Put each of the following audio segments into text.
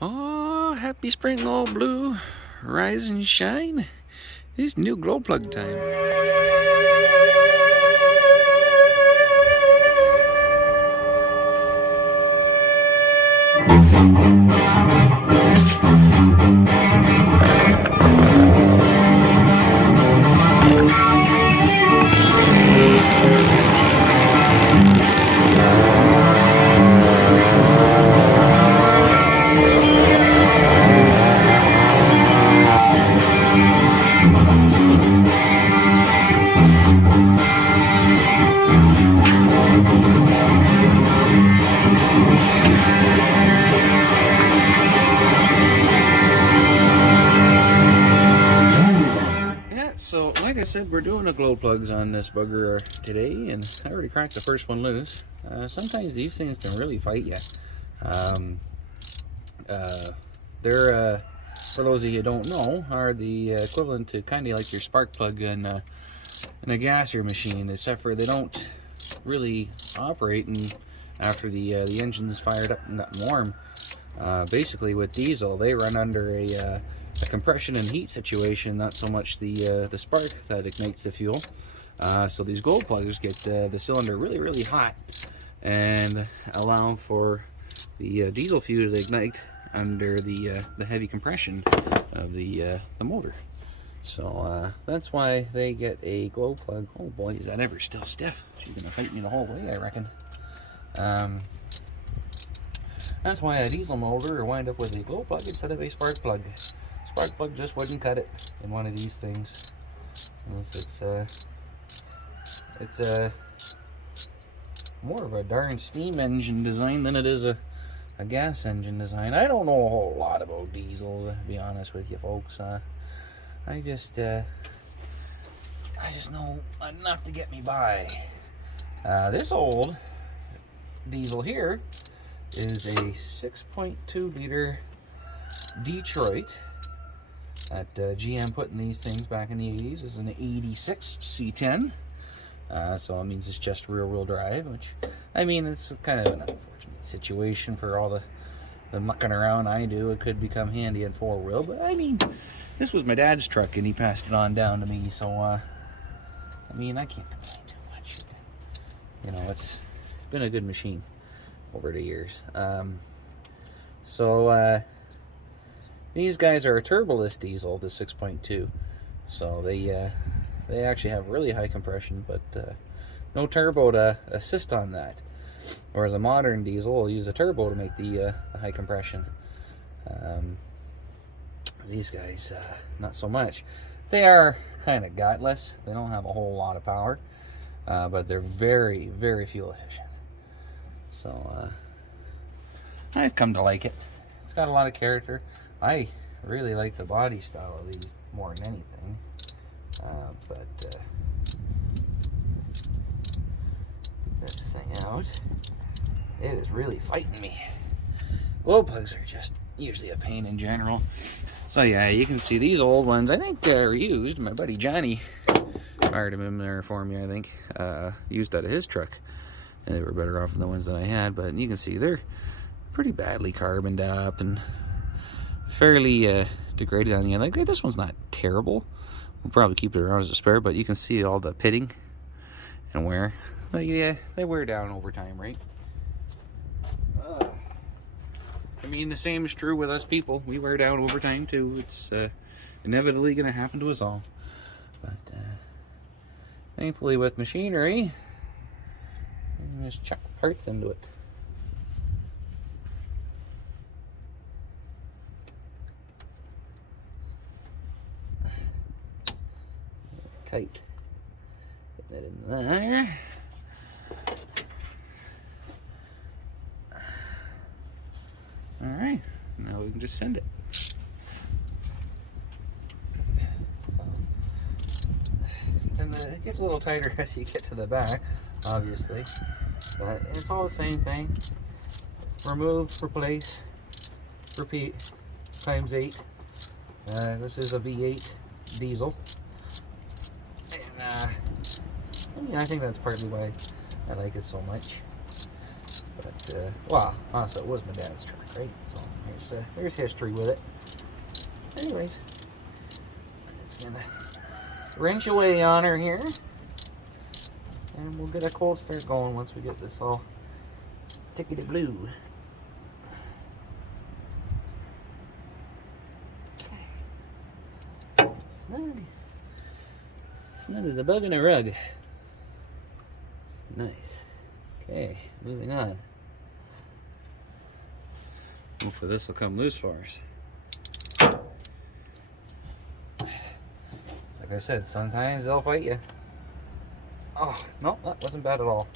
Oh, happy spring, old blue. Rise and shine. It's new glow plug time. So, like I said, we're doing the glow plugs on this bugger today, and I already cracked the first one loose. Sometimes these things can really fight you. They're, for those of you who don't know, are the equivalent to kind of like your spark plug in a gasser machine, except for they don't really operate after the engine's fired up and gotten warm. Basically, with diesel, they run under a compression and heat situation, not so much the spark that ignites the fuel. So these glow plugs get the cylinder really hot and allow for the diesel fuel to ignite under the heavy compression of the motor. So that's why they get a glow plug. Oh boy, is that ever still stiff. She's gonna fight me the whole way, I reckon. That's why a diesel motor will wind up with a glow plug instead of a spark plug. Spark plug just wouldn't cut it in one of these things. It's more of a darn steam engine design than it is a gas engine design. I don't know a whole lot about diesels, to be honest with you folks. I just know enough to get me by. This old diesel here is a 6.2 liter Detroit that GM put in these things back in the 80s. This is an 86 C10. So it means it's just rear wheel drive, which, I mean, it's kind of an unfortunate situation for all the mucking around I do. It could become handy in four wheel, but I mean, this was my dad's truck and he passed it on down to me, so I mean, I can't complain too much. You know, it's been a good machine over the years. These guys are a turboless diesel, the 6.2, so they actually have really high compression, but no turbo to assist on that. Whereas a modern diesel will use a turbo to make the high compression. These guys, not so much. They are kind of gutless. They don't have a whole lot of power, but they're very fuel efficient. So I've come to like it. It's got a lot of character. I really like the body style of these more than anything. This thing out, it is really fighting me. Glow plugs are just usually a pain in general. So yeah, you can see these old ones, I think they're used. My buddy Johnny fired them in there for me, I think. Used out of his truck. And they were better off than the ones that I had, but you can see they're pretty badly carboned up and fairly degraded on the end. Like, this one's not terrible. We'll probably keep it around as a spare, but you can see all the pitting and wear. But yeah, they wear down over time, right? I mean, the same is true with us people. We wear down over time too. It's inevitably going to happen to us all. But thankfully, with machinery, you can just chuck parts into it. Tight. Put that in there. Alright, now we can just send it. And it gets a little tighter as you get to the back, obviously. But it's all the same thing. Remove, replace, repeat, times 8. This is a V8 diesel. And I think that's partly why I like it so much. But, well, also it was my dad's truck, right? So there's history with it. Anyways, it's gonna wrench away on her here, and we'll get a cold start going once we get this all tickety blue. Snug as a bug in a rug. Nice. Okay, moving on. Hopefully this will come loose for us. Like I said, sometimes they'll fight you. Oh, no, that wasn't bad at all.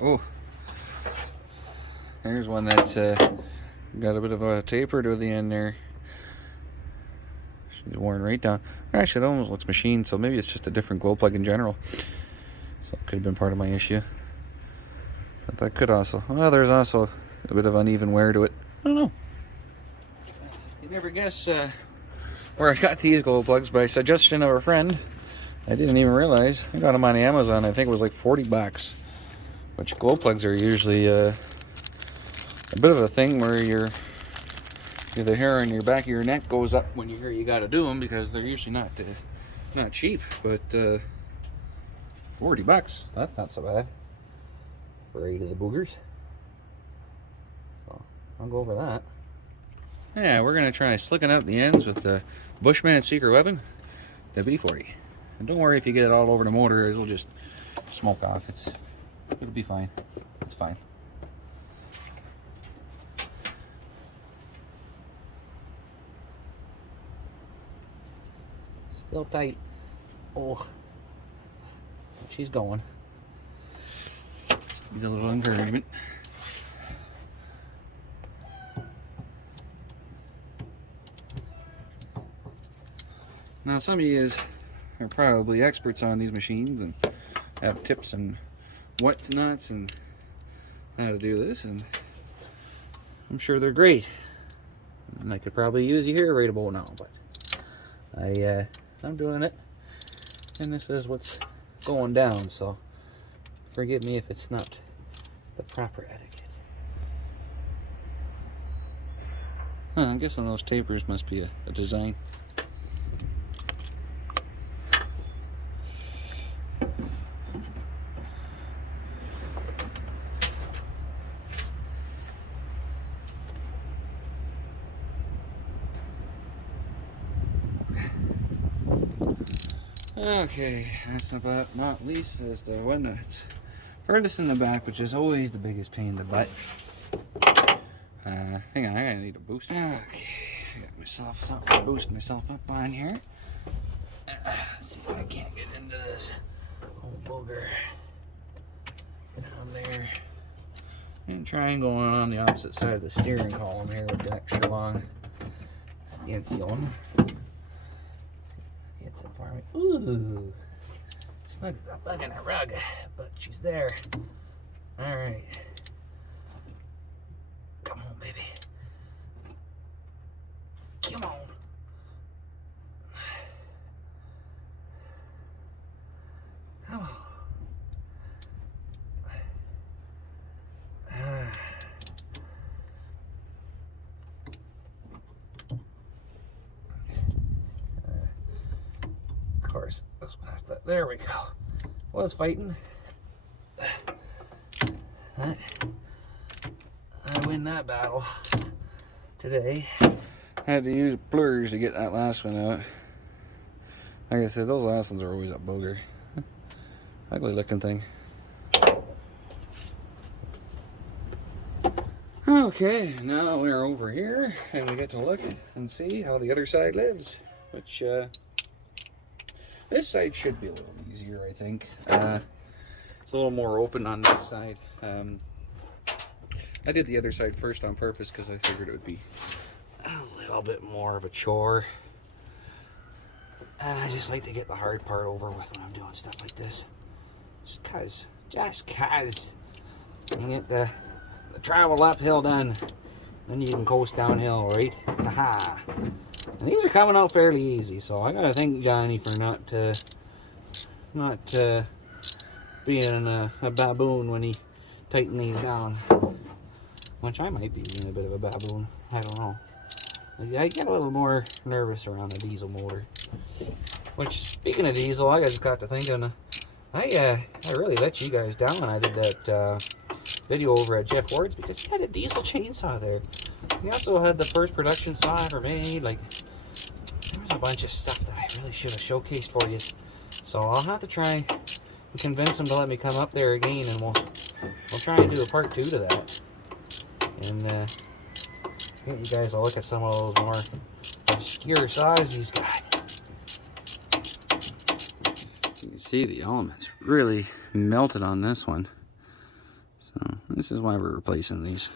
Oh, there's one that's got a bit of a taper to the end there. She's worn right down. Actually, it almost looks machined, so maybe it's just a different glow plug in general. So it could have been part of my issue. But that could also, well, there's also a bit of uneven wear to it. I don't know. You never guess where I got these glow plugs by suggestion of a friend. I didn't even realize. I got them on Amazon. I think it was like 40 bucks. Which glow plugs are usually a bit of a thing where the hair on your back of your neck goes up when you hear you got to do them, because they're usually not cheap. But 40 bucks, that's not so bad for 8 of the boogers. So I'll go over that. Yeah, we're gonna try slicking out the ends with the Bushman secret weapon, the B40. And don't worry if you get it all over the motor; it'll just smoke off. It'll be fine. It's fine. Still tight. Oh, she's going. Just needs a little encouragement. Now, some of you are probably experts on these machines and have tips and whatnots and how to do this, and I'm sure they're great. And I could probably use you here right about now, but I'm doing it, and this is what's going down, so forgive me if it's not the proper etiquette. I'm guessing those tapers must be a design. Okay, that's about not least is the one that's furthest in the back, which is always the biggest pain in the butt. Hang on, I gotta need a boost. Okay, I got myself something to boost myself up on here. Let's see if I can't get into this old booger. Down there. And try and go on the opposite side of the steering column here with the extra long stanchion. Gets it for me. Ooh, snug as a bug in a rug, but she's there. All right, come on, baby. Come on. Come on. Of course, this one has to. There we go. Was fighting. I win that battle today. Had to use pliers to get that last one out. Like I said, those last ones are always a booger. Ugly looking thing. Okay, now we're over here and we get to look and see how the other side lives, which this side should be a little easier, I think. It's a little more open on this side. I did the other side first on purpose because I figured it would be a little bit more of a chore. And I just like to get the hard part over with when I'm doing stuff like this. Just cause. And get the the travel uphill done. Then you can coast downhill, right? Aha! And these are coming out fairly easy, so I gotta thank Johnny for not being a baboon when he tightened these down. Which I might be being a bit of a baboon. I don't know. I get a little more nervous around a diesel motor. Which, speaking of diesel, I just got to thinking, I really let you guys down when I did that video over at Jeff Ward's, because he had a diesel chainsaw there. He also had the first production saw I ever made. Like, there was a bunch of stuff that I really should have showcased for you. So I'll have to try and convince him to let me come up there again, and we'll try and do a part 2 to that. And get you guys a look at some of those more obscure saws he's got. You can see the elements really melted on this one. So this is why we're replacing these.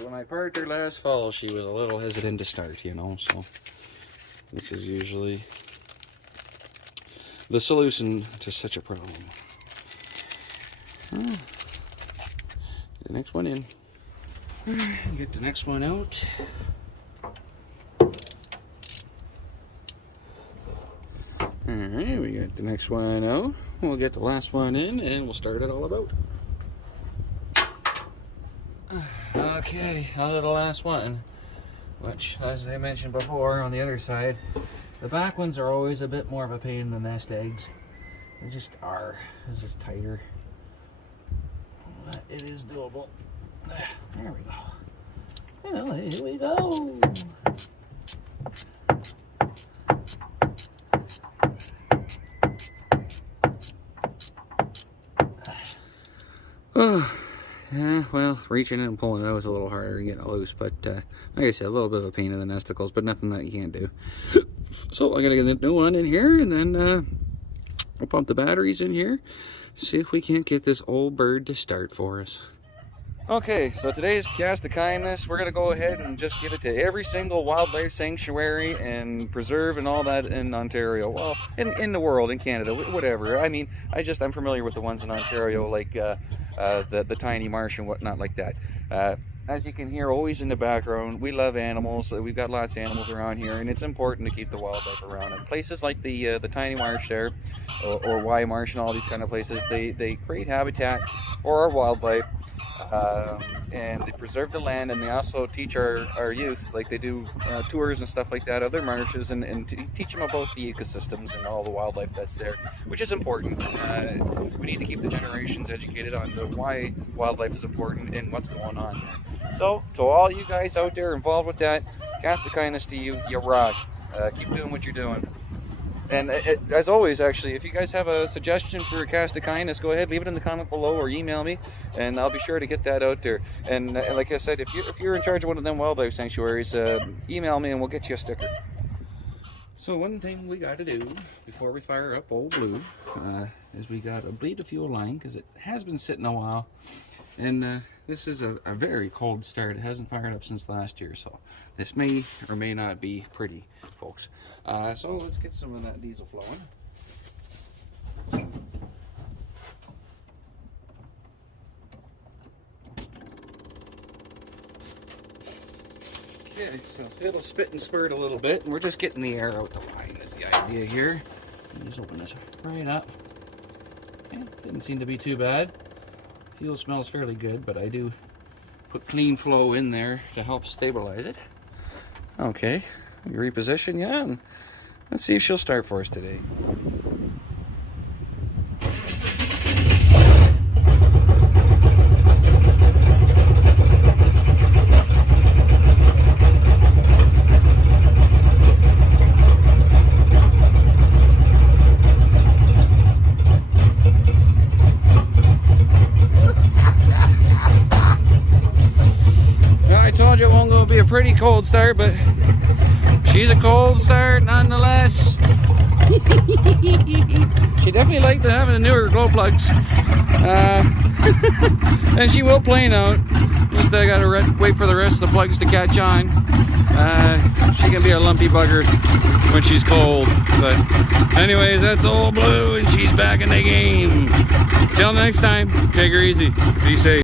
When I parked her last fall, she was a little hesitant to start, you know, so this is usually the solution to such a problem. The next one in. Get the next one out. Alright, we got the next one out. We'll get the last one in and we'll start it all about. Okay, out of the last one, which, as I mentioned before, on the other side, the back ones are always a bit more of a pain in the nest eggs. They just are. It's just tighter. But it is doable. There we go. Well, here we go. Oh, yeah, well, reaching it and pulling it was a little harder and getting it loose, but like I said, a little bit of a pain in the nesticles, but nothing that you can't do. So I'm gonna get a new one in here, and then we'll pump the batteries in here, see if we can't get this old bird to start for us. Okay, so today's Cast of Kindness, we're gonna go ahead and just give it to every single wildlife sanctuary and preserve and all that in Ontario. Well, in the world, in Canada, whatever. I mean, I'm familiar with the ones in Ontario, like the tiny marsh and whatnot like that. As you can hear always in the background, we love animals. We've got lots of animals around here, and it's important to keep the wildlife around. And places like the tiny marsh there, or Y Marsh and all these kind of places, they create habitat for our wildlife. And they preserve the land, and they also teach our youth, like they do tours and stuff like that, other marshes, and teach them about the ecosystems and all the wildlife that's there, which is important. We need to keep the generations educated on why wildlife is important and what's going on there. So, to all you guys out there involved with that, Cast of Kindness to you. You rock. Keep doing what you're doing. And as always, actually, if you guys have a suggestion for a Cast of Kindness, go ahead, leave it in the comment below or email me, and I'll be sure to get that out there. And like I said, if you're in charge of one of them wildlife sanctuaries, email me and we'll get you a sticker. So one thing we got to do before we fire up Old Blue is we got to bleed the fuel line, because it has been sitting a while. And this is a very cold start. It hasn't fired up since last year, so this may or may not be pretty, folks. So let's get some of that diesel flowing. Okay, so it'll spit and spurt a little bit, and we're just getting the air out the line is the idea here. Just open this right up. Okay, didn't seem to be too bad. Fuel smells fairly good, but I do put clean flow in there to help stabilize it. Okay, reposition, yeah, and let's see if she'll start for us today. It won't go be a pretty cold start, but she's a cold start nonetheless. She definitely liked having the newer glow plugs, and she will plane out. Just rest, I gotta wait for the rest of the plugs to catch on. She can be a lumpy bugger when she's cold. But anyways, that's old Blue, and she's back in the game. Till next time, take her easy. Be safe.